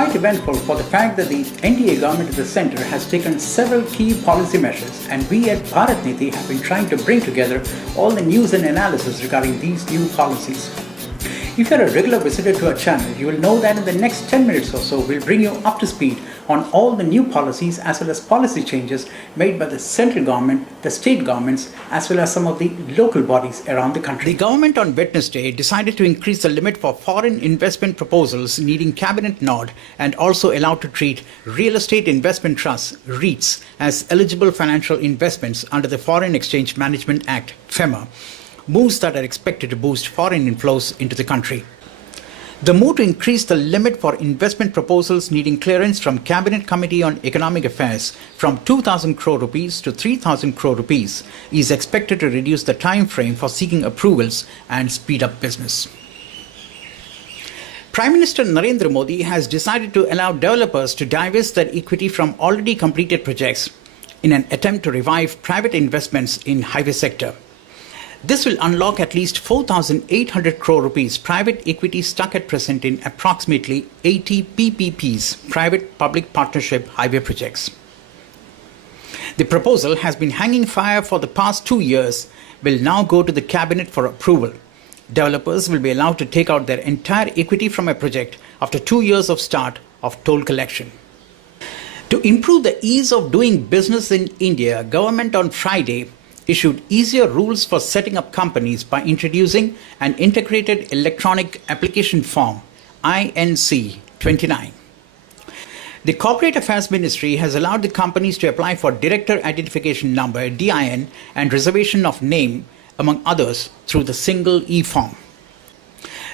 quite eventful for the fact that the NDA government at the centre has taken several key policy measures, and we at Bharat Niti have been trying to bring together all the news and analysis regarding these new policies. If you're a regular visitor to our channel, you will know that in the next 10 minutes or so, we'll bring you up to speed on all the new policies as well as policy changes made by the central government, the state governments, as well as some of the local bodies around the country. The government on Wednesday decided to increase the limit for foreign investment proposals needing cabinet nod and also allowed to treat real estate investment trusts, REITs, as eligible financial investments under the Foreign Exchange Management Act, FEMA. Moves that are expected to boost foreign inflows into the country. The move to increase the limit for investment proposals needing clearance from Cabinet Committee on Economic Affairs from 2,000 crore rupees to 3,000 crore rupees is expected to reduce the time frame for seeking approvals and speed up business. Prime Minister Narendra Modi has decided to allow developers to divest their equity from already completed projects in an attempt to revive private investments in highway sector. This will unlock at least 4,800 crore rupees private equity stuck at present in approximately 80 PPPs, private-public partnership highway projects. The proposal has been hanging fire for the past 2 years, will now go to the cabinet for approval. Developers will be allowed to take out their entire equity from a project after 2 years of start of toll collection. To improve the ease of doing business in India, government on Friday issued easier rules for setting up companies by introducing an integrated electronic application form, INC 29. The Corporate Affairs Ministry has allowed the companies to apply for Director Identification Number, DIN, and reservation of name, among others, through the single e-form.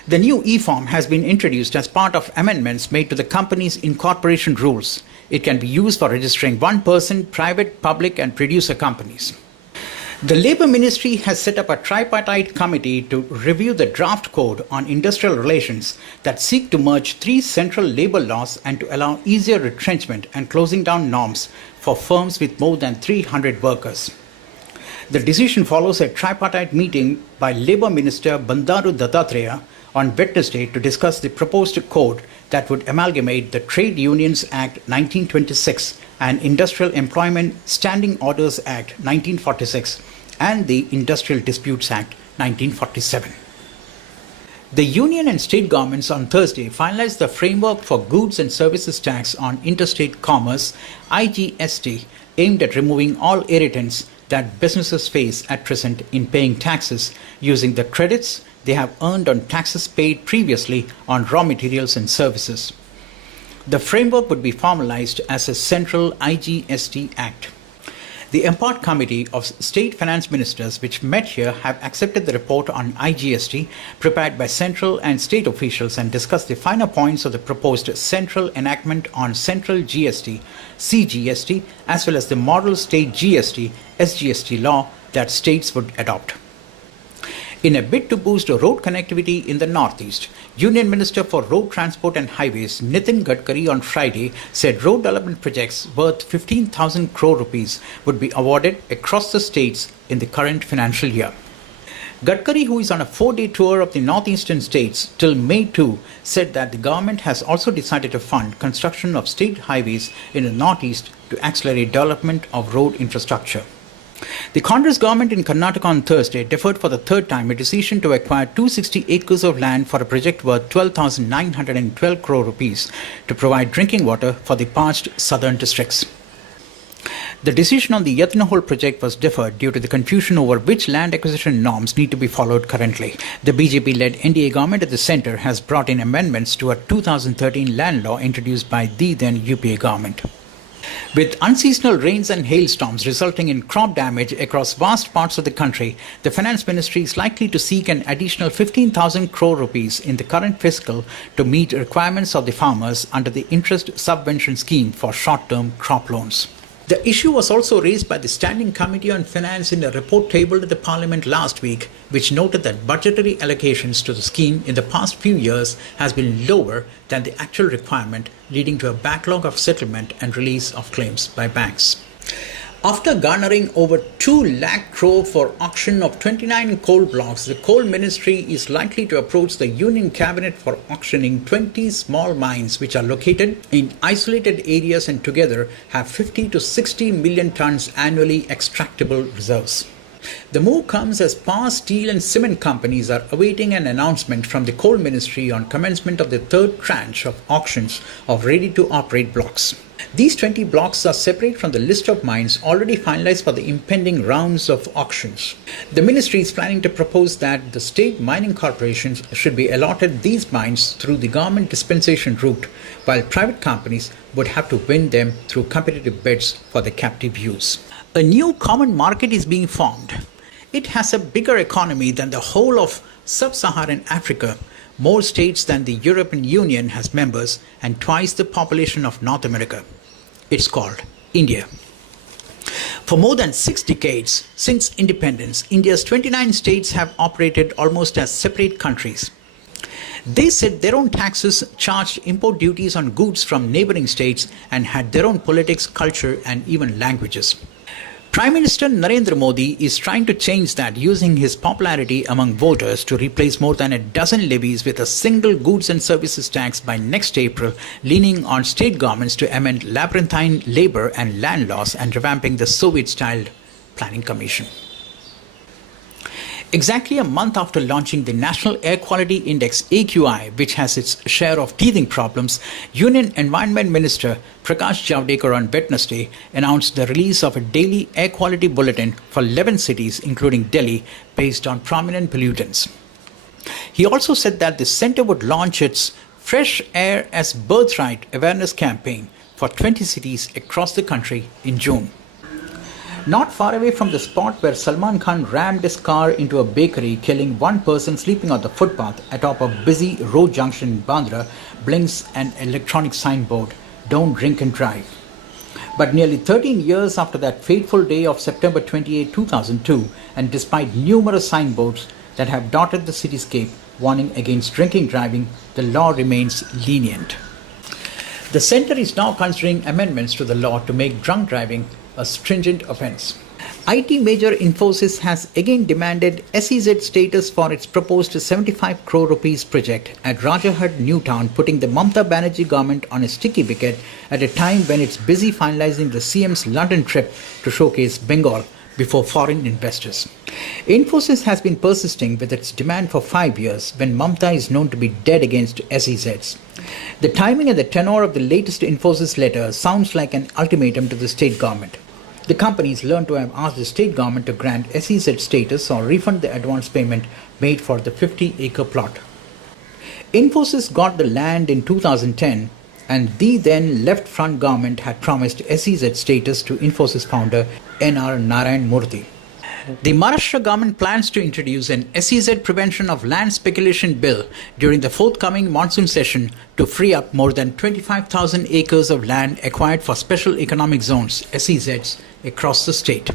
The new e-form has been introduced as part of amendments made to the company's incorporation rules. It can be used for registering one person, private, public, and producer companies. The Labour Ministry has set up a tripartite committee to review the draft code on industrial relations that seek to merge 3 central labour laws and to allow easier retrenchment and closing down norms for firms with more than 300 workers. The decision follows a tripartite meeting by Labour Minister Bandaru Dattatreya on Wednesday to discuss the proposed code that would amalgamate the Trade Unions Act 1926 and Industrial Employment Standing Orders Act 1946 and the Industrial Disputes Act 1947. The union and state governments on Thursday finalized the framework for goods and services tax on interstate commerce, IGST, aimed at removing all irritants that businesses face at present in paying taxes using the credits they have earned on taxes paid previously on raw materials and services. The framework would be formalized as a central IGST Act. The MPOT Committee of State Finance Ministers, which met here, have accepted the report on IGST prepared by central and state officials and discussed the finer points of the proposed central enactment on central GST, CGST, as well as the model state GST, SGST law that states would adopt. In a bid to boost road connectivity in the Northeast, Union Minister for Road Transport and Highways Nitin Gadkari on Friday said road development projects worth 15,000 crore rupees would be awarded across the states in the current financial year. Gadkari, who is on a 4-day tour of the northeastern states till May 2, said that the government has also decided to fund construction of state highways in the northeast to accelerate development of road infrastructure. The Congress government in Karnataka on Thursday deferred for the third time a decision to acquire 260 acres of land for a project worth 12,912 crore rupees to provide drinking water for the parched southern districts. The decision on the Yatnahol project was deferred due to the confusion over which land acquisition norms need to be followed currently. The BJP-led NDA government at the centre has brought in amendments to a 2013 land law introduced by the then UPA government. With unseasonal rains and hailstorms resulting in crop damage across vast parts of the country, the Finance Ministry is likely to seek an additional 15,000 crore rupees in the current fiscal to meet requirements of the farmers under the interest subvention scheme for short-term crop loans. The issue was also raised by the Standing Committee on Finance in a report tabled at the Parliament last week, which noted that budgetary allocations to the scheme in the past few years has been lower than the actual requirement, leading to a backlog of settlement and release of claims by banks. After garnering over 2 lakh crore for auction of 29 coal blocks, the Coal Ministry is likely to approach the Union Cabinet for auctioning 20 small mines which are located in isolated areas and together have 50 to 60 million tons annually extractable reserves. The move comes as power, steel and cement companies are awaiting an announcement from the Coal Ministry on commencement of the third tranche of auctions of ready-to-operate blocks. These 20 blocks are separate from the list of mines already finalized for the impending rounds of auctions. The ministry is planning to propose that the state mining corporations should be allotted these mines through the government dispensation route, while private companies would have to win them through competitive bids for the captive use. A new common market is being formed. It has a bigger economy than the whole of sub-Saharan Africa, more states than the European Union has members, and twice the population of North America. It's called India. For more than 6 decades since independence, India's 29 states have operated almost as separate countries. They set their own taxes, charged import duties on goods from neighboring states, and had their own politics, culture, and even languages. Prime Minister Narendra Modi is trying to change that using his popularity among voters to replace more than a dozen levies with a single goods and services tax by next April, leaning on state governments to amend labyrinthine labor and land laws and revamping the Soviet-style Planning Commission. Exactly a month after launching the National Air Quality Index AQI, which has its share of teething problems, Union Environment Minister Prakash Javadekar on Wednesday announced the release of a daily air quality bulletin for 11 cities, including Delhi, based on prominent pollutants. He also said that the centre would launch its Fresh Air as Birthright awareness campaign for 20 cities across the country in June. Not far away from the spot where Salman Khan rammed his car into a bakery, killing one person sleeping on the footpath atop a busy road junction in Bandra, blinks an electronic signboard, "Don't drink and drive." But nearly 13 years after that fateful day of September 28, 2002, and despite numerous signboards that have dotted the cityscape warning against drinking driving, the law remains lenient. The centre is now considering amendments to the law to make drunk driving a stringent offence. IT major Infosys has again demanded SEZ status for its proposed 75 crore rupees project at Rajahad, Newtown, putting the Mamata Banerjee government on a sticky wicket at a time when it's busy finalising the CM's London trip to showcase Bengal before foreign investors. Infosys has been persisting with its demand for 5 years when Mamata is known to be dead against SEZs. The timing and the tenor of the latest Infosys letter sounds like an ultimatum to the state government. The companies learned to have asked the state government to grant SEZ status or refund the advance payment made for the 50-acre plot. Infosys got the land in 2010, and the then left-front government had promised SEZ status to Infosys founder N.R. Narayan Murthy. The Maharashtra government plans to introduce an SEZ Prevention of Land Speculation Bill during the forthcoming monsoon session to free up more than 25,000 acres of land acquired for Special Economic Zones (SEZs) across the state.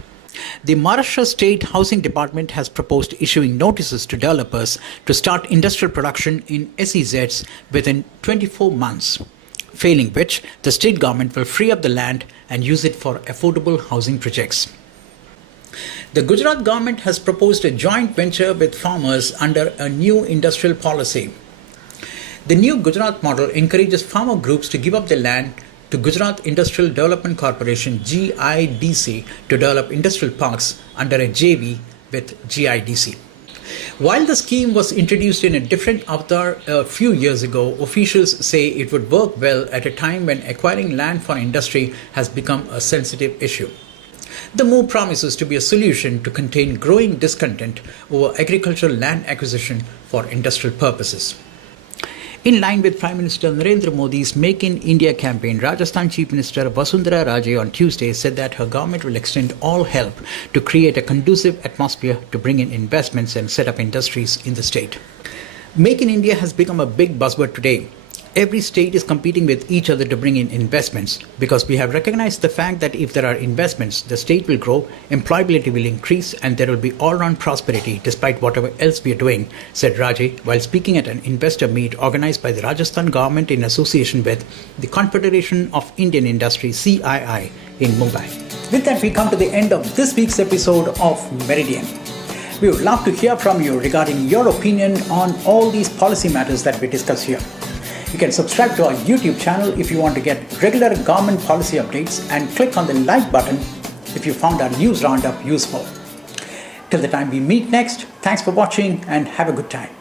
The Maharashtra State Housing Department has proposed issuing notices to developers to start industrial production in SEZs within 24 months, failing which the state government will free up the land and use it for affordable housing projects. The Gujarat government has proposed a joint venture with farmers under a new industrial policy. The new Gujarat model encourages farmer groups to give up their land to Gujarat Industrial Development Corporation (GIDC) to develop industrial parks under a JV with GIDC. While the scheme was introduced in a different avatar a few years ago, officials say it would work well at a time when acquiring land for industry has become a sensitive issue. The move promises to be a solution to contain growing discontent over agricultural land acquisition for industrial purposes. In line with Prime Minister Narendra Modi's Make in India campaign, Rajasthan Chief Minister Vasundhara Raje on Tuesday said that her government will extend all help to create a conducive atmosphere to bring in investments and set up industries in the state. Make in India has become a big buzzword today. Every state is competing with each other to bring in investments because we have recognized the fact that if there are investments, the state will grow, employability will increase, and there will be all-round prosperity despite whatever else we are doing, said Raje while speaking at an investor meet organized by the Rajasthan government in association with the Confederation of Indian Industry (CII) in Mumbai. With that, we come to the end of this week's episode of Meridian. We would love to hear from you regarding your opinion on all these policy matters that we discuss here. You can subscribe to our YouTube channel if you want to get regular government policy updates, and click on the like button if you found our news roundup useful. Till the time we meet next, thanks for watching and have a good time.